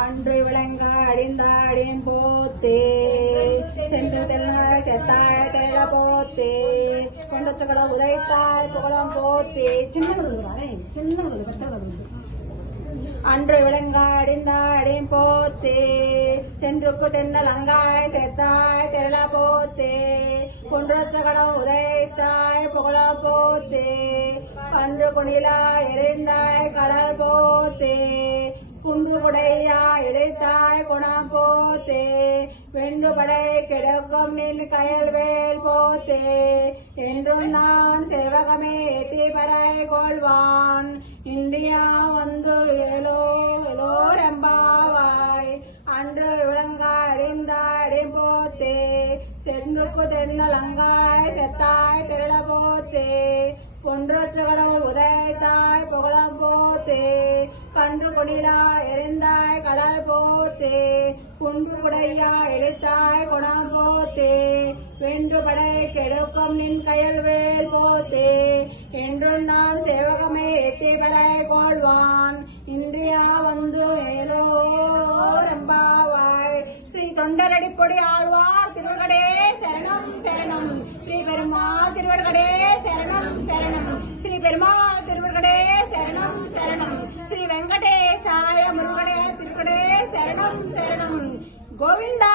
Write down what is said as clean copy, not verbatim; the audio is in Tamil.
அன்று விளங்க அடிந்தாடின் போத்தே சென்று செத்தாய தேட போத்தே கொண்டு கடை உதைத்தாய் புகழம் போத்தே சின்ன அன்று விளங்காடிந்தாடின் போத்தே சென்றுக்கு தென்னல் அங்காய் செத்தாய் தெரள போத்தே குன்றொச்ச கடம் உதைத்தாய் புகழ போத்தே அன்று குணிலா எரிந்தாய் கடல் போத்தே குன்று குடையா இடைத்தாய் குணம் போத்தே வென்று படை கிடக்கும் நின் கயல்வேல் போத்தே என்றும் நான் சேவகமே தீபரை கொள்வான் இந்தியா வந்து எலோரம்பாவாய் அன்று விளங்காடிந்தாடி போத்தே சென்றுக்கு தென்னல் அங்காய் செத்தாய் திரள போத்தே பொன்றொச்ச கடவுள் உதைத்தாய் புகழம் போத்தே கன்று கொடிலா எரிந்தாய் கடல் போத்தே குன்று குடையா எடுத்தாய் குணம் போத்தே வென்று படை கெடுக்கும் நின் கயல்வேல் போத்தே என்றும் நான் சேவகமே எத்திபரை கொள்வான் இன்றியா வந்து ஏலோரம்பாவாய் ஸ்ரீ தொண்டரடிப்பொடி ஆழ்வார் திருவர்களே சரணம் சரணம் ஸ்ரீ பெருமாள் திருவர்களே சரணம் சரணம் ஸ்ரீ பெருமாள் திருவர்களே சரணம் சரணம் ஸ்ரீ வெங்கடேசாய முருகனே திருவர்களே சரணம் சரணம் கோவிந்தா.